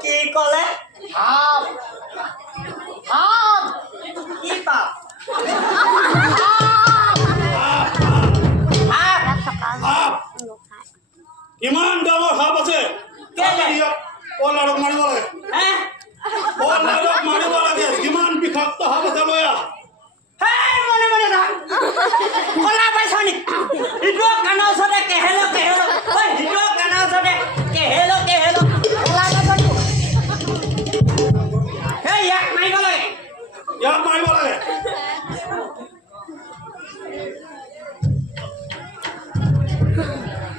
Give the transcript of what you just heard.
কি কলে হাপ হাপ কি পাপ সাপ ইমান ডাঙৰ সাপ আছে কেলে? পলাৰক মাৰিব লাগে